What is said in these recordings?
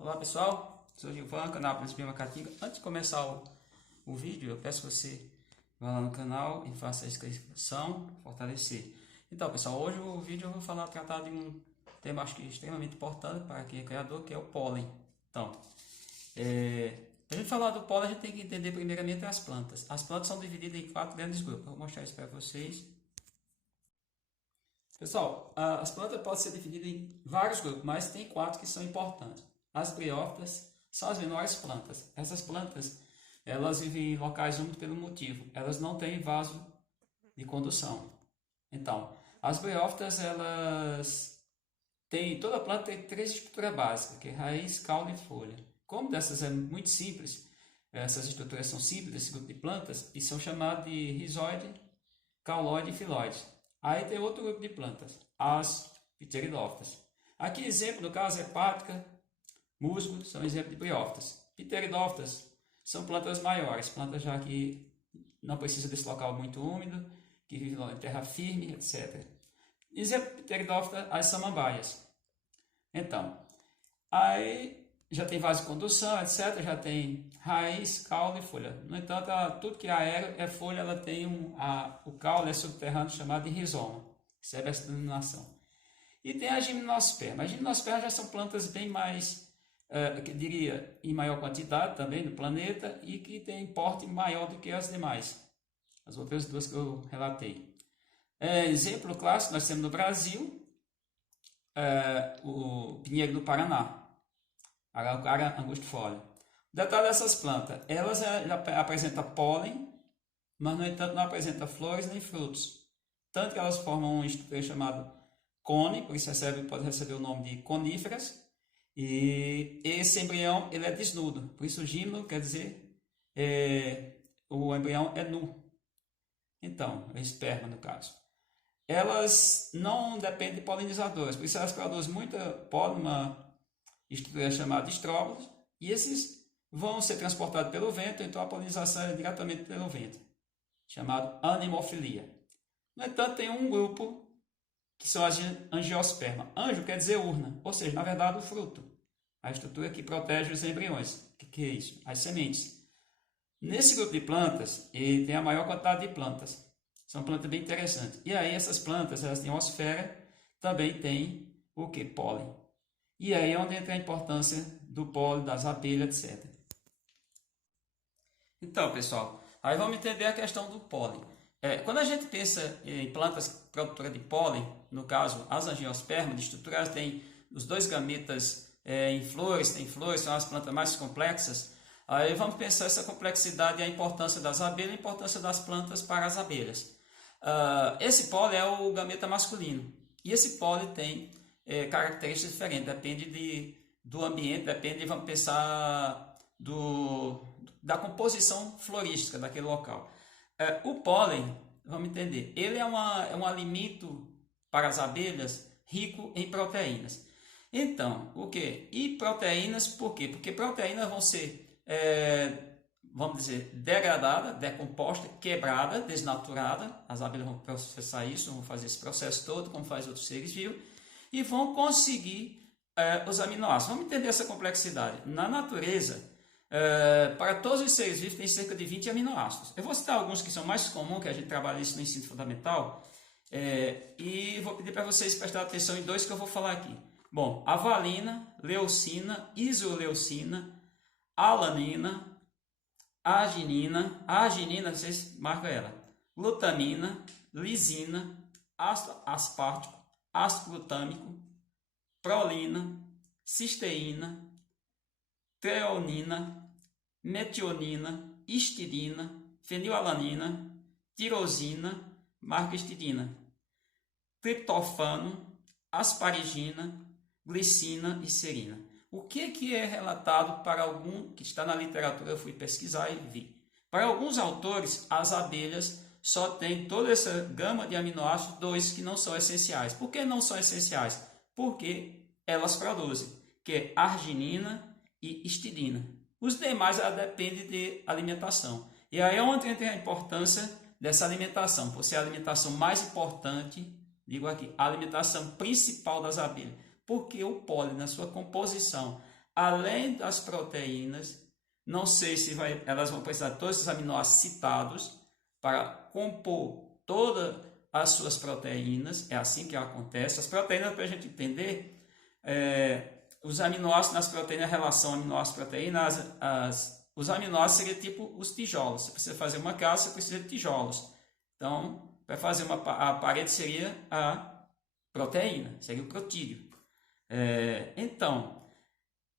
Olá pessoal, sou o Gilvan, canal Príncipe Macatinga. Antes de começar o vídeo, eu peço que você vá lá no canal e faça a inscrição, fortalecer. Então pessoal, hoje o vídeo eu vou tratar de um tema acho que extremamente importante para quem é criador, que é o pólen. Então, para a gente falar do pólen, a gente tem que entender primeiramente as plantas. As plantas são divididas em 4 grandes grupos, eu vou mostrar isso para vocês. Pessoal, as plantas podem ser divididas em vários grupos, mas tem 4 que são importantes. As briófitas são as menores plantas. Essas plantas, elas vivem em locais úmidos pelo motivo, elas não têm vaso de condução. Então, as briófitas, toda planta tem 3 estruturas básicas, que é raiz, caule e folha. Como dessas é muito simples, essas estruturas são simples desse grupo de plantas, e são chamadas de rizoide, cauloide e filóide. Aí tem outro grupo de plantas, as pteridófitas. Aqui exemplo, no caso, é hepática, musgo, são exemplos de briófitas. Pteridófitas são plantas maiores, plantas já que não precisam desse local muito úmido, que vivem em terra firme, etc. Exemplo de pteridófita, as samambaias. Então, aí já tem vaso de condução, etc. Já tem raiz, caule e folha. No entanto, tudo que é aéreo é folha, ela tem o caule é subterrâneo chamado de rizoma. Recebe essa denominação. E tem a gimnosperma. As gimnospermas já são plantas bem mais, que diria, em maior quantidade também no planeta e que tem porte maior do que as demais. As outras duas que eu relatei. Exemplo clássico, nós temos no Brasil o pinheiro do Paraná. Araucária angustifolia. O detalhe dessas plantas, elas apresentam pólen, mas no entanto não apresentam flores nem frutos. Tanto que elas formam um estrutura chamado cone, por isso pode receber o nome de coníferas, e esse embrião ele é desnudo, por isso gimno quer dizer o embrião é nu. Então, é esperma no caso. Elas não dependem de polinizadores, por isso elas produzem muita pólen, uma estrutura chamada de estróbilos, e esses vão ser transportados pelo vento, então a polinização é diretamente pelo vento, chamado animofilia. No entanto, tem um grupo que são as angiospermas. Anjo quer dizer urna, ou seja, na verdade o fruto, a estrutura que protege os embriões. O que é isso? As sementes. Nesse grupo de plantas, ele tem a maior quantidade de plantas. São plantas bem interessantes. E aí essas plantas, elas têm osfera, também tem o que? Pólen. E aí é onde entra a importância do pólen, das abelhas, etc. Então, pessoal, aí vamos entender a questão do pólen. Quando a gente pensa em plantas produtoras de pólen, no caso as angiospermas, de estruturas, tem os 2 gametas em flores, são as plantas mais complexas. Aí vamos pensar essa complexidade e a importância das abelhas, a importância das plantas para as abelhas. Esse pólen é o gameta masculino, e esse pólen tem características diferentes, depende do ambiente, vamos pensar, da composição florística daquele local. O pólen, vamos entender, ele é um alimento para as abelhas rico em proteínas. Então, o que? E proteínas, por quê? Porque proteínas vão ser, vamos dizer, degradadas, decompostas, quebradas, desnaturadas. As abelhas vão processar isso, vão fazer esse processo todo, como faz outros seres vivos, e vão conseguir os aminoácidos. Vamos entender essa complexidade. Na natureza, para todos os seres vivos tem cerca de 20 aminoácidos. Eu vou citar alguns que são mais comuns, que a gente trabalha isso no ensino fundamental, e vou pedir para vocês prestarem atenção em 2 que eu vou falar aqui. Bom, a valina, leucina, isoleucina, alanina, arginina, vocês marcam ela, glutamina, lisina, ácido aspartico, ácido glutâmico, prolina, cisteína, treonina, metionina, histidina, fenilalanina, tirosina, margastidina, triptofano, asparigina, glicina e serina. O que é relatado para algum que está na literatura, eu fui pesquisar e vi. Para alguns autores, as abelhas só têm toda essa gama de aminoácidos, 2 que não são essenciais. Por que não são essenciais? Porque elas produzem, que é arginina e histidina. Os demais dependem de alimentação. E aí é onde entra a importância dessa alimentação, por ser a alimentação mais importante, digo aqui, a alimentação principal das abelhas. Porque o pólen, na sua composição, além das proteínas, não sei se elas vão precisar de todos esses aminoácidos citados para compor todas as suas proteínas. É assim que acontece. As proteínas, para a gente entender, os aminoácidos nas proteínas, a relação aminoácido-proteína, os aminoácidos seriam tipo os tijolos. Você precisa fazer uma casa, você precisa de tijolos. Então, para fazer a parede seria a proteína, seria o protídeo. Então,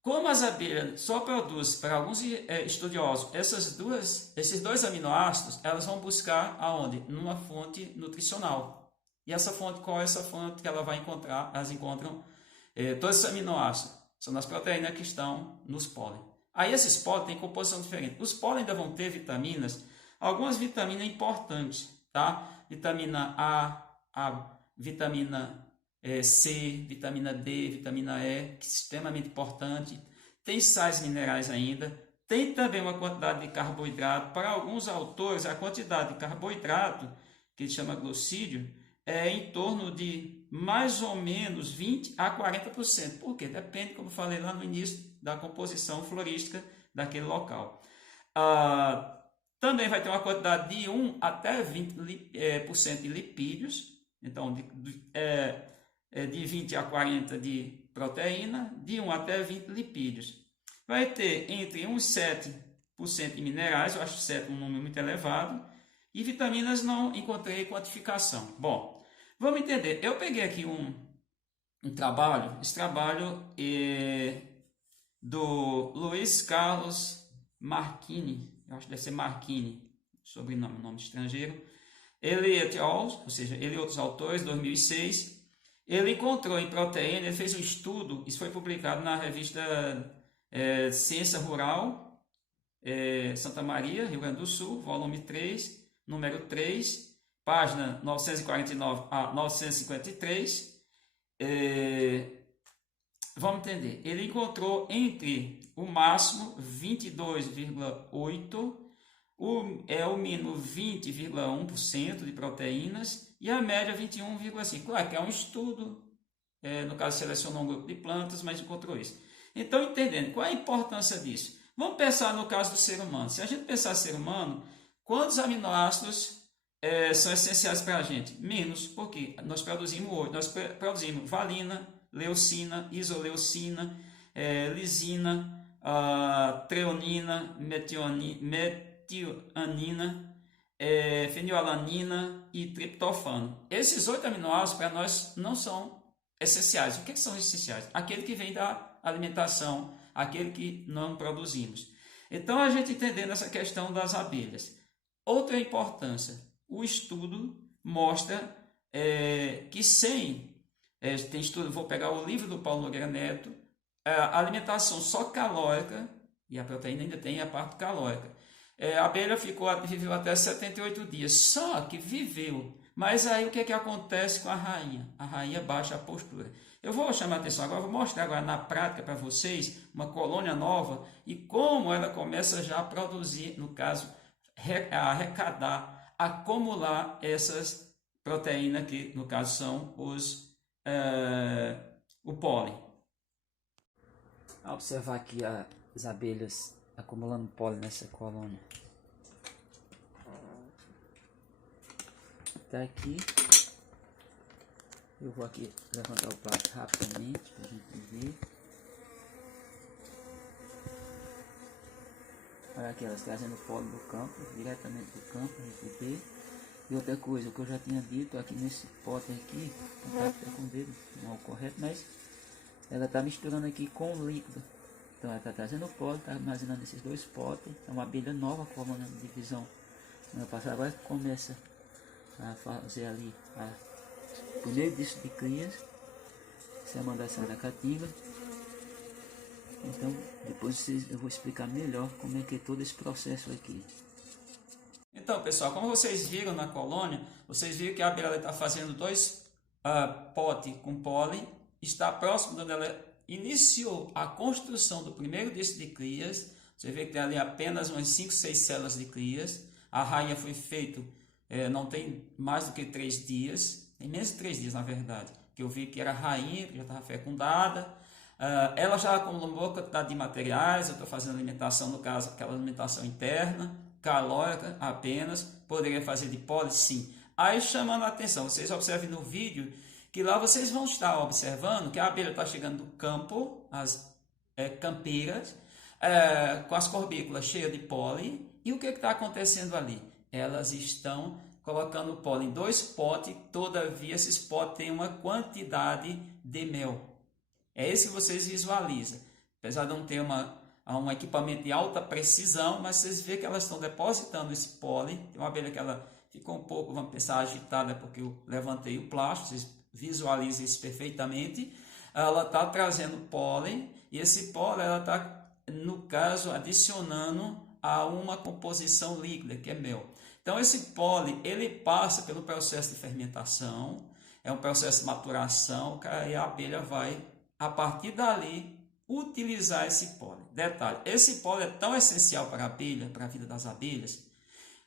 como as abelhas só produzem, para alguns estudiosos, esses dois aminoácidos, elas vão buscar aonde? Numa fonte nutricional. E essa fonte, qual é essa fonte que ela vai encontrar? Elas encontram todos esses aminoácidos. São nas proteínas que estão nos pólen. Aí esses pólen têm composição diferente. Os pólen ainda vão ter vitaminas, algumas vitaminas importantes, tá? Vitamina A vitamina C, vitamina D, vitamina E, que é extremamente importante. Tem sais minerais ainda. Tem também uma quantidade de carboidrato. Para alguns autores, a quantidade de carboidrato, que ele chama glucídio, é em torno de mais ou menos 20 a 40%. Por quê? Depende, como eu falei lá no início, da composição florística daquele local. Também vai ter uma quantidade de 1 até 20% de lipídios. Então, de 20 a 40 de proteína, de 1 até 20 lipídios. Vai ter entre 1 e 7% de minerais, eu acho 7 um número muito elevado, e vitaminas não encontrei quantificação. Bom, vamos entender. Eu peguei aqui um trabalho, esse trabalho é do Luiz Carlos Marchini, eu acho que deve ser Marchini, sobrenome, nome estrangeiro. Ele et al., ou seja, ele e outros autores, 2006, ele encontrou em proteína, ele fez um estudo, isso foi publicado na revista Ciência Rural, Santa Maria, Rio Grande do Sul, volume 3, número 3, página 949 a 953. Vamos entender, ele encontrou entre o máximo 22,8%, o mínimo 20,1% de proteínas e a média 21,5%. Claro que é um estudo, no caso selecionou um grupo de plantas, mas encontrou isso. Então, entendendo qual é a importância disso? Vamos pensar no caso do ser humano. Se a gente pensar no ser humano, quantos aminoácidos são essenciais para a gente? Menos, porque nós produzimos 8. Nós produzimos valina, leucina, isoleucina, lisina, treonina, metionina, fenilalanina e triptofano. Esses 8 aminoácidos para nós não são essenciais. O que são essenciais? Aquele que vem da alimentação, aquele que não produzimos. Então, a gente entendendo essa questão das abelhas. Outra importância, o estudo mostra que tem estudo, vou pegar o livro do Paulo Nogueira Neto, a alimentação só calórica, e a proteína ainda tem a parte calórica, a abelha viveu até 78 dias, só que viveu. Mas aí o que acontece com a rainha? A rainha baixa a postura. Eu vou chamar a atenção agora, vou mostrar agora na prática para vocês uma colônia nova e como ela começa já a produzir, no caso, arrecadar, acumular essas proteínas que no caso são o pólen. Ao observar aqui as abelhas acumulando pólen nessa colônia. Até aqui. Eu vou aqui levantar o plástico rapidamente para a gente ver. Olha aqui, elas trazendo pólen do campo, diretamente do campo, a gente vê. E outra coisa, o que eu já tinha dito aqui nesse pote aqui, não está até com o dedo, não é o correto, mas ela está misturando aqui com o líquido. Então ela está trazendo o pólen, está armazenando esses 2 potes. É uma abelha nova, colônia de divisão. No ano passado agora começa a fazer ali o primeiro disco de crias. Essa é a mandação da caatinga. Então depois eu vou explicar melhor como é que é todo esse processo aqui. Então, pessoal, como vocês viram na colônia, vocês viram que a abelha está fazendo 2 potes com pólen, está próximo de onde ela iniciou a construção do primeiro disco de crias. Você vê que tem ali apenas umas 5, 6 células de crias. A rainha foi feito, não tem mais do que 3 dias, tem menos de 3 dias na verdade, que eu vi que era a rainha, que já estava fecundada. Ela já acumulou uma boa quantidade de materiais, eu estou fazendo alimentação, no caso, aquela alimentação interna, calórica apenas, poderia fazer de pólen, sim. Aí chamando a atenção, vocês observem no vídeo, que lá vocês vão estar observando que a abelha está chegando do campo, as campeiras, com as corbículas cheias de pólen, e o que está acontecendo ali? Elas estão colocando o pólen em 2 potes, todavia esses potes têm uma quantidade de mel. É isso que vocês visualizam. Apesar de não ter um equipamento de alta precisão, mas vocês veem que elas estão depositando esse pólen. Tem uma abelha que ela ficou um pouco, vamos pensar, agitada porque eu levantei o plástico, vocês visualizem isso perfeitamente. Ela está trazendo pólen e esse pólen ela está, no caso, adicionando a uma composição líquida, que é mel. Então esse pólen, ele passa pelo processo de fermentação, é um processo de maturação, e a abelha vai, a partir dali, utilizar esse pólen. Detalhe, esse pólen é tão essencial para a abelha, para a vida das abelhas,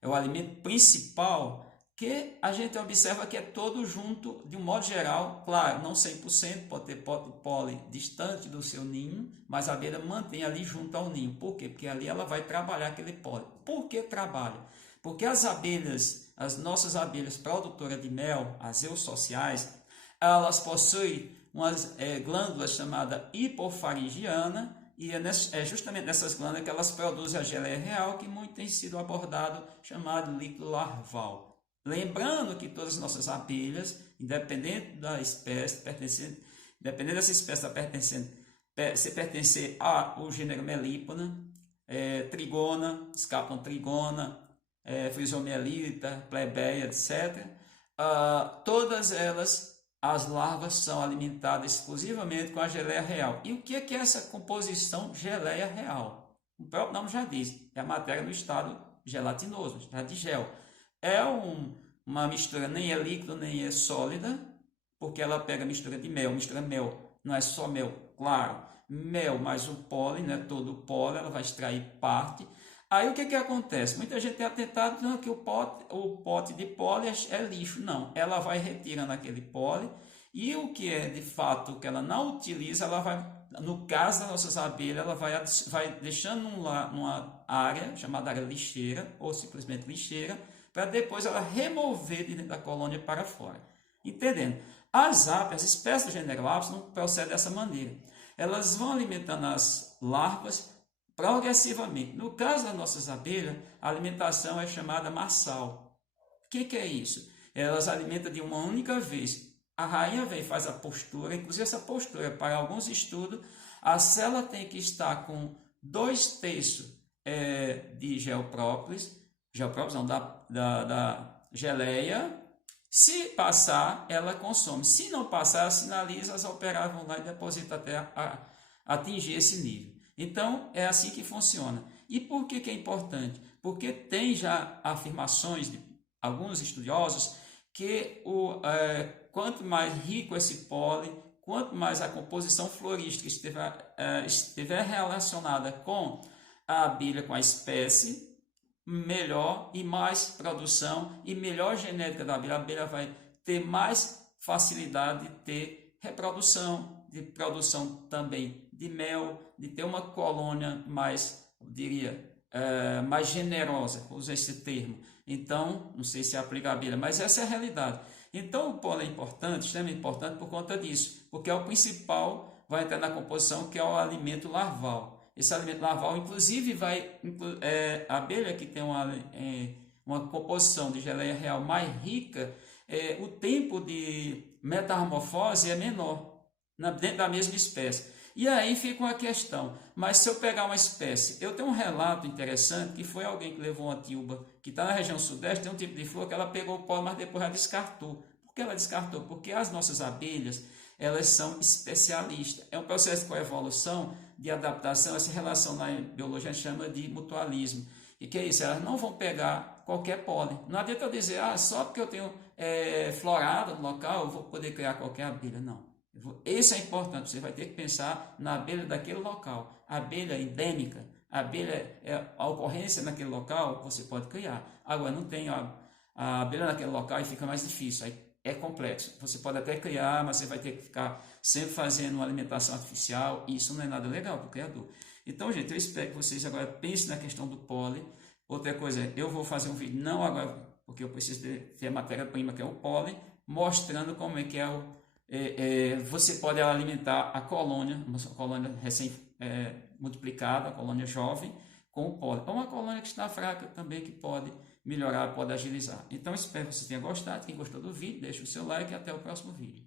é o alimento principal, que a gente observa que é todo junto, de um modo geral, claro, não 100%, pode ter pólen distante do seu ninho, mas a abelha mantém ali junto ao ninho. Por quê? Porque ali ela vai trabalhar aquele pólen. Por que trabalha? Porque as abelhas, as nossas abelhas produtoras de mel, as eusociais, elas possuem umas glândulas chamadas hipofaringiana, e é justamente nessas glândulas que elas produzem a geleia real, que muito tem sido abordado, chamado líquido larval. Lembrando que todas as nossas abelhas, independente da espécie, independente dessa espécie se pertencer ao gênero Melipona, Trigona, Scapuum trigona, Frisomielita, Plebeia, etc. Todas elas, as larvas são alimentadas exclusivamente com a geleia real. E o que é essa composição geleia real? O próprio nome já diz, é a matéria no estado gelatinoso, estado de gel. É uma mistura, nem é líquido, nem é sólida, porque ela pega mistura de mel, mistura mel, não é só mel, claro, mel mais o pólen, não é todo o pólen, ela vai extrair parte. Aí o que acontece? Muita gente tem atentado que o pote de pólen é lixo. Não, ela vai retirando aquele pólen e o que é de fato que ela não utiliza, ela vai, no caso das nossas abelhas, ela vai deixando numa área chamada área lixeira ou simplesmente lixeira, para depois ela remover de dentro da colônia para fora. Entendendo? As apis, as espécies do gênero Apis não procedem dessa maneira. Elas vão alimentando as larvas progressivamente. No caso das nossas abelhas, a alimentação é chamada massal. O que é isso? Elas alimentam de uma única vez. A rainha vem e faz a postura, inclusive essa postura, para alguns estudos, a célula tem que estar com 2/3 de gel própolis não, da geleia. Se passar, ela consome. Se não passar, ela sinaliza, as operárias vão lá e depositam até atingir esse nível. Então, é assim que funciona. E por que é importante? Porque tem já afirmações de alguns estudiosos que quanto mais rico esse pólen, quanto mais a composição florística estiver relacionada com a abelha, com a espécie, melhor e mais produção e melhor genética da abelha. A abelha vai ter mais facilidade de ter reprodução, de produção também de mel, de ter uma colônia mais, eu diria, mais generosa, vou usar esse termo. Então, não sei se aplica a abelha, mas essa é a realidade. Então, o pólen é importante, extremamente importante por conta disso, porque é o principal, vai entrar na composição, que é o alimento larval. Esse alimento larval, inclusive, a abelha que tem uma composição de geleia real mais rica, o tempo de metamorfose é menor, dentro da mesma espécie. E aí fica uma questão, mas se eu pegar uma espécie, eu tenho um relato interessante, que foi alguém que levou uma tiúba, que está na região sudeste, tem um tipo de flor que ela pegou o pólen, mas depois ela descartou. Por que ela descartou? Porque as nossas abelhas, elas são especialistas. É um processo de coevolução, de adaptação, essa relação na biologia a gente chama de mutualismo. E que é isso? Elas não vão pegar qualquer pólen. Não adianta eu dizer, só porque eu tenho florada no local, eu vou poder criar qualquer abelha. Não. Isso é importante, você vai ter que pensar na abelha daquele local. A abelha endêmica, a abelha, a ocorrência naquele local, você pode criar. Agora, não tem a abelha naquele local e fica mais difícil, aí é complexo. Você pode até criar, mas você vai ter que ficar sempre fazendo uma alimentação artificial, e isso não é nada legal para o criador. Então, gente, eu espero que vocês agora pensem na questão do pólen. Outra coisa, eu vou fazer um vídeo, não agora, porque eu preciso ter a matéria-prima, que é o pólen, mostrando como é que você pode alimentar a colônia, uma colônia recém-multiplicada, a colônia jovem, com o pólen. É uma colônia que está fraca também, que pode melhorar, pode agilizar. Então, espero que você tenha gostado. Quem gostou do vídeo, deixe o seu like e até o próximo vídeo.